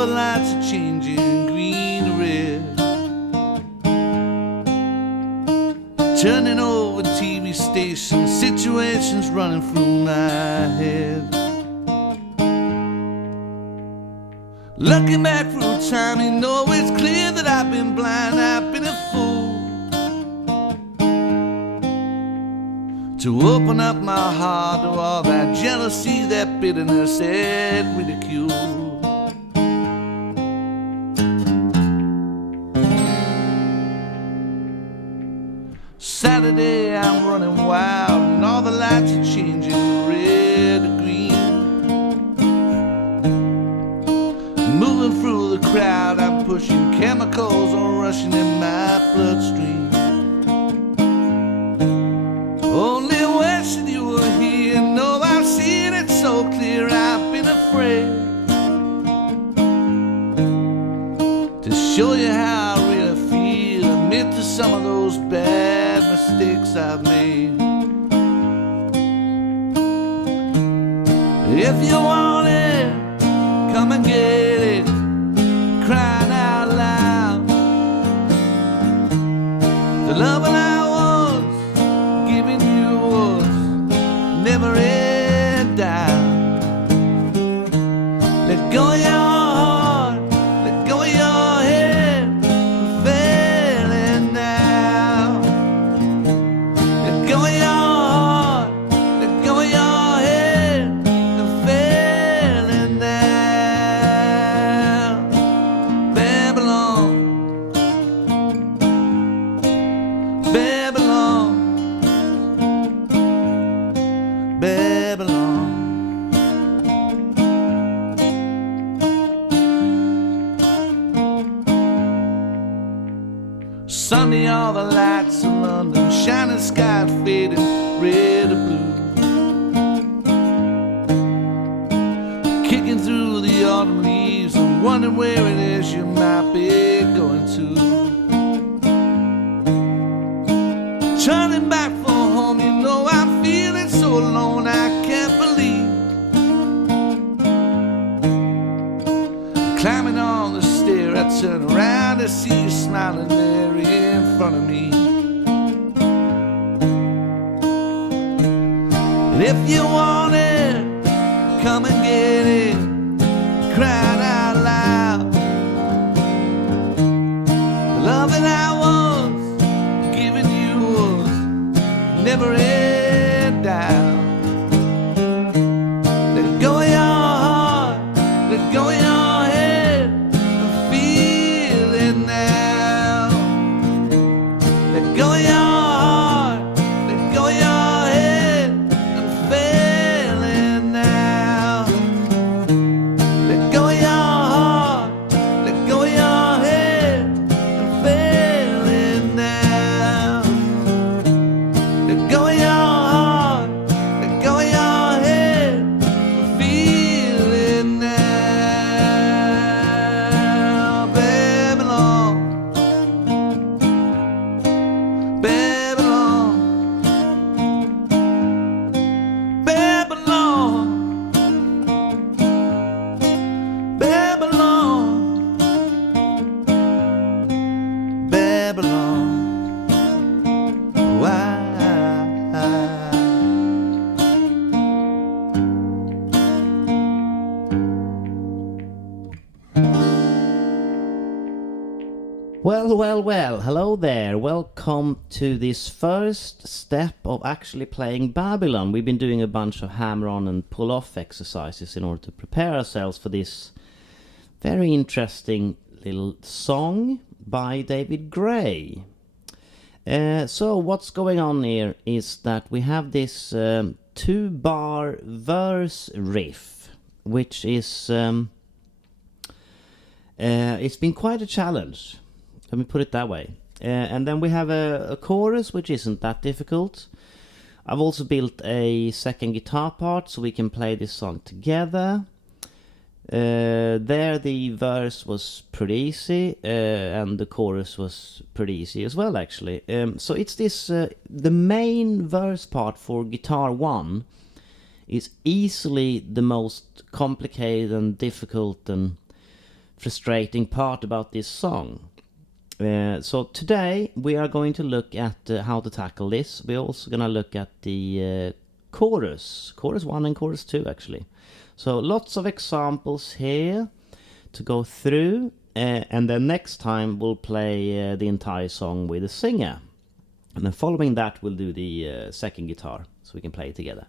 the lights are changing green to red. Turning over TV stations, situations running through my head. Looking back through time, you know it's clear that I've been blind, I've been a fool to open up my heart to all that jealousy, that bitterness, that ridicule. Saturday I'm running wild and all the lights are changing red to green. Moving through the crowd, I'm pushing chemicals or rushing in my bloodstream. Only wishing you were here. No, I've seen it so clear. I've been afraid to show you how I really feel, admit to some of those bad mistakes I've made. If you want it, come and get it, crying out loud. The love that I was giving you was never in doubt. Let go of your heart, let go of your head, I'm failing now. Let go of your heart, let go of your head, I'm failing now. Babylon, Babylon, Babylon. Sunday, all the lights in London, shining sky fading red or blue. Kicking through the autumn leaves and wondering where it is you might be going to. Turning back for home, you know I'm feeling so alone, I can't believe. Climbing on the stair, I turn around to see you smiling there in front of me. And if you want it, come and get it, crying out loud. The love that I was giving you was never in doubt. Let go of your heart, let go of your head, I'm feeling now. Let go of your heart, let go of your head, I'm failing now. Let go of your heart, let go of your head, I'm failing now. Let go of your heart, let go of your head, I'm feeling now. Babylon, Babylon, Babylon, Babylon, Babylon. Why? Well, hello there. Welcome to this first step of actually playing Babylon. We've been doing a bunch of hammer-on and pull-off exercises in order to prepare ourselves for this very interesting little song by David Gray. So what's going on here is that we have this 2-bar verse riff, which is it's been quite a challenge. Let me put it that way. And then we have a chorus, which isn't that difficult. I've also built a second guitar part so we can play this song together. There the verse was pretty easy, and the chorus was pretty easy as well, actually. So it's this, the main verse part for guitar 1 is easily the most complicated and difficult and frustrating part about this song. So today we are going to look at how to tackle this. We're also going to look at the chorus 1 and chorus 2 actually. So lots of examples here to go through, and then next time we'll play the entire song with a singer. And then following that we'll do the second guitar so we can play it together.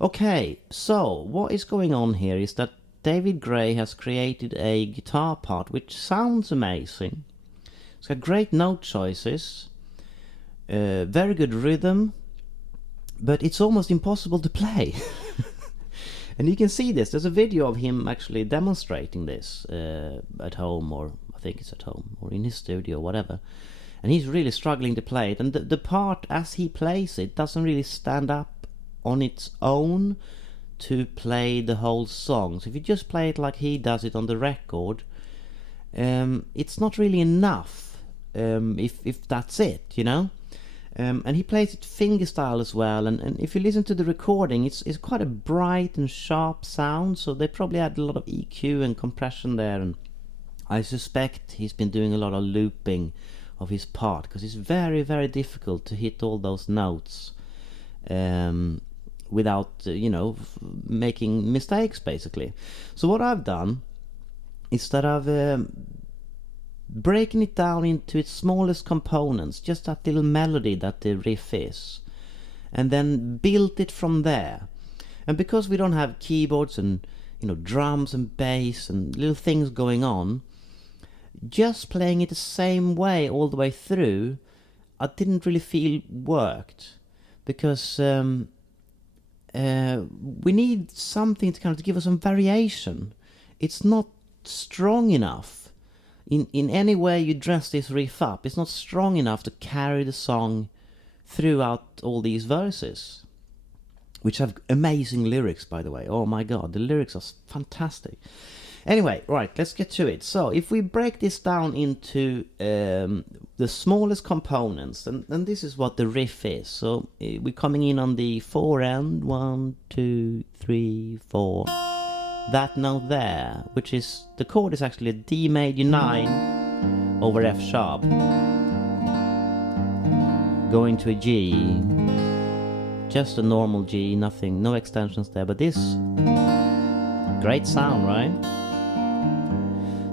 Okay, so what is going on here is that David Gray has created a guitar part which sounds amazing. It's got great note choices, very good rhythm, but it's almost impossible to play. And you can see this. There's a video of him actually demonstrating this at home, or I think it's at home, or in his studio, whatever. And he's really struggling to play it. And the part as he plays it doesn't really stand up on its own to play the whole song. So if you just play it like he does it on the record, it's not really enough. If that's it, you know. And he plays it fingerstyle as well, and if you listen to the recording, it's quite a bright and sharp sound, so they probably had a lot of EQ and compression there, and I suspect he's been doing a lot of looping of his part, because it's very, very difficult to hit all those notes without, making mistakes, basically. So what I've done is that I've breaking it down into its smallest components, just that little melody that the riff is, and then built it from there. And because we don't have keyboards and drums and bass and little things going on, just playing it the same way all the way through, I didn't really feel worked, because we need something to kind of give us some variation. It's not strong enough. In any way you dress this riff up, it's not strong enough to carry the song throughout all these verses, which have amazing lyrics, by the way. Oh my god, the lyrics are fantastic. Anyway, right, let's get to it. So if we break this down into the smallest components, and this is what the riff is. So we're coming in on the 4 end, 1, 2, 3, 4. That note there, which is, the chord is actually a D major 9 over F sharp, going to a G, just a normal G, nothing, no extensions there, but this, great sound, right?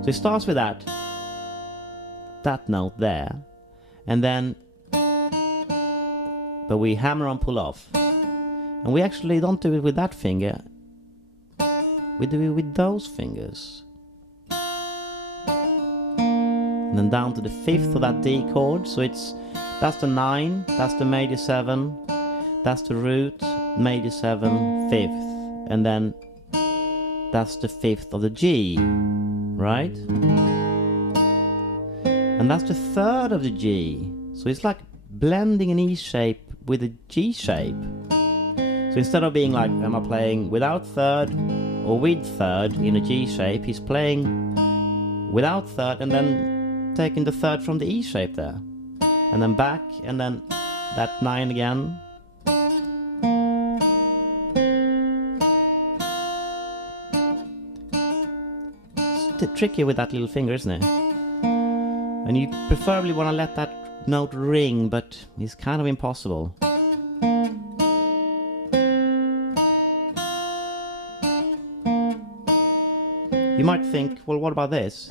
So it starts with that note there, and then, but we hammer on pull off, and we actually don't do it with that finger. We do it with those fingers. And then down to the 5th of that D chord. So that's the 9, that's the major 7, that's the root, major 7, 5th. And then that's the 5th of the G, right? And that's the 3rd of the G. So it's like blending an E shape with a G shape. So instead of being like, am I playing without 3rd or with 3rd in a G shape, he's playing without 3rd and then taking the 3rd from the E shape there, and then back, and then that 9 again. It's tricky with that little finger, isn't it? And you preferably want to let that note ring, but it's kind of impossible. You might think, well, what about this?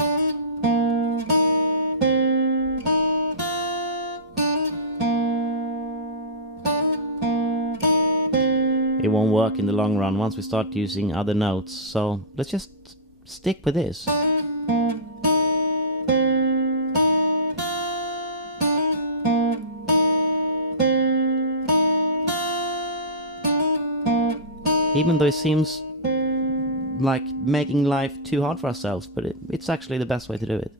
It won't work in the long run once we start using other notes, so let's just stick with this. Even though it seems like making life too hard for ourselves, but it's actually the best way to do it.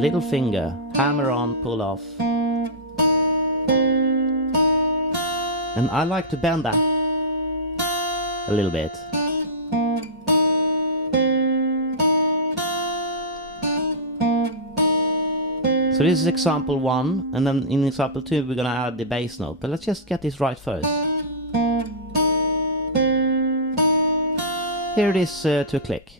Little finger, hammer on, pull off. And I like to bend that a little bit. So this is example 1, and then in example 2 we're gonna add the bass note, but let's just get this right first. Here it is to a click.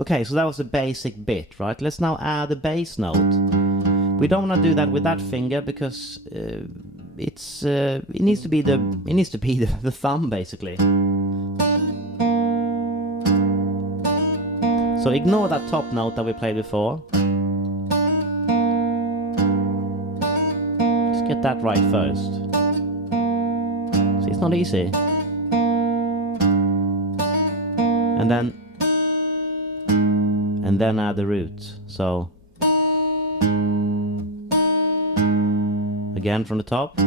Okay, so that was the basic bit, right? Let's now add the bass note. We don't want to do that with that finger because it needs to be the thumb basically. So ignore that top note that we played before. Just get that right first. See, it's not easy. And then add the root. So again from the top.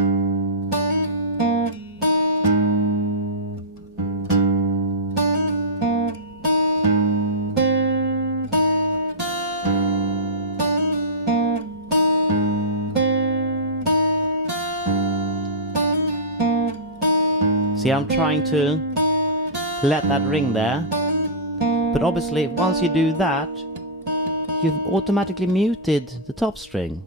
See, I'm trying to let that ring there. But obviously, once you do that, you've automatically muted the top string.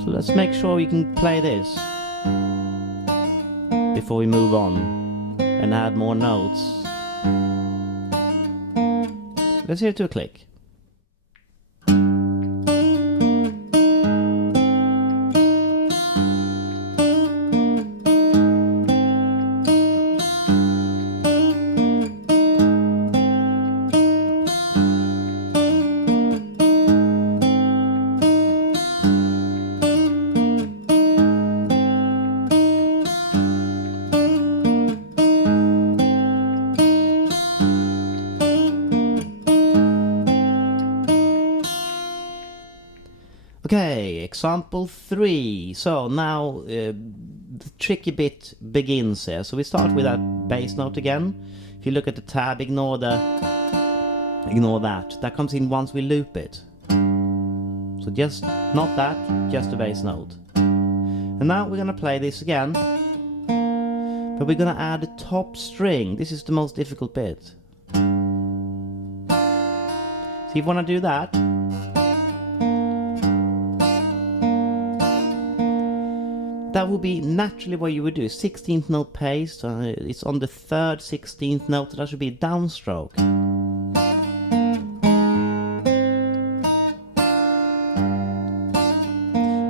So let's make sure we can play this before we move on and add more notes. Let's hear it to a click. Okay, example 3. So now the tricky bit begins here. So we start with that bass note again. If you look at the tab, ignore that. That comes in once we loop it. So just not that, just the bass note. And now we're gonna play this again. But we're gonna add a top string. This is the most difficult bit. So if you wanna do that, that would be naturally what you would do. 16th note pace, it's on the 3rd 16th note, that should be a downstroke.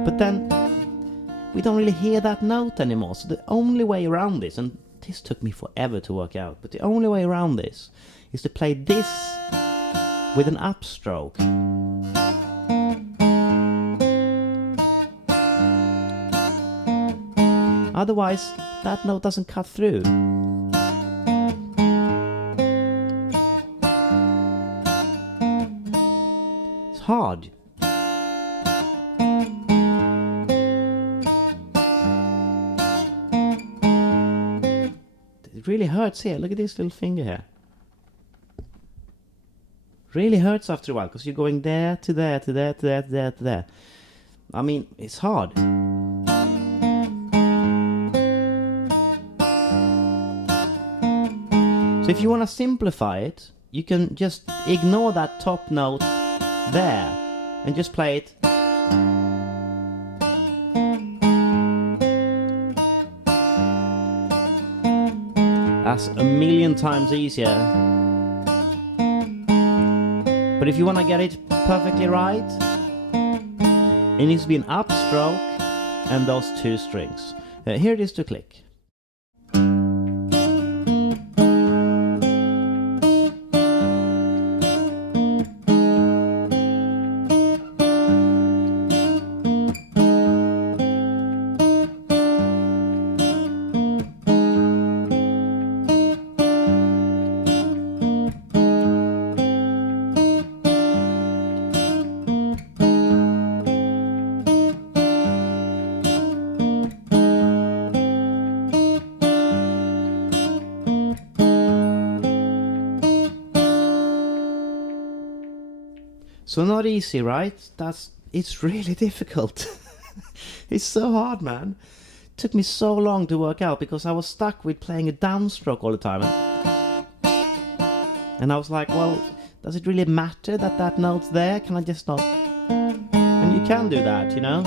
But then, we don't really hear that note anymore, so the only way around this, and this took me forever to work out, but the only way around this is to play this with an upstroke. Otherwise, that note doesn't cut through. It's hard. It really hurts here. Look at this little finger here. Really hurts after a while because you're going there to there to there to there to there to there. I mean, it's hard. So if you want to simplify it, you can just ignore that top note there and just play it. That's a million times easier. But if you want to get it perfectly right, it needs to be an upstroke and those two strings. Here it is to click. So not easy, right? It's really difficult. It's so hard, man. It took me so long to work out because I was stuck with playing a downstroke all the time. And I was like, well, does it really matter that that note's there? Can I just not... And And you can do that, you know.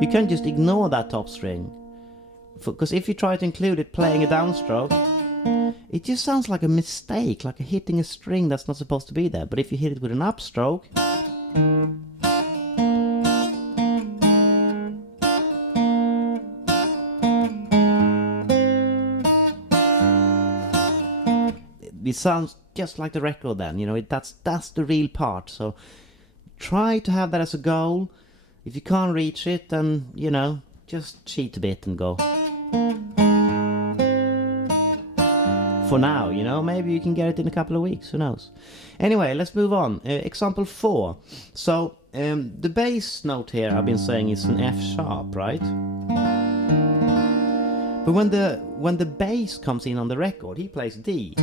You can just ignore that top string. Because if you try to include it playing a downstroke, it just sounds like a mistake, like hitting a string that's not supposed to be there. But if you hit it with an upstroke, it sounds just like the record then, you know, that's the real part. So try to have that as a goal. If you can't reach it, then, you know, just cheat a bit and go. For now, you know, maybe you can get it in a couple of weeks, who knows. Anyway, let's move on. Example 4. So the bass note here I've been saying is an F sharp, right? But when the bass comes in on the record, he plays D.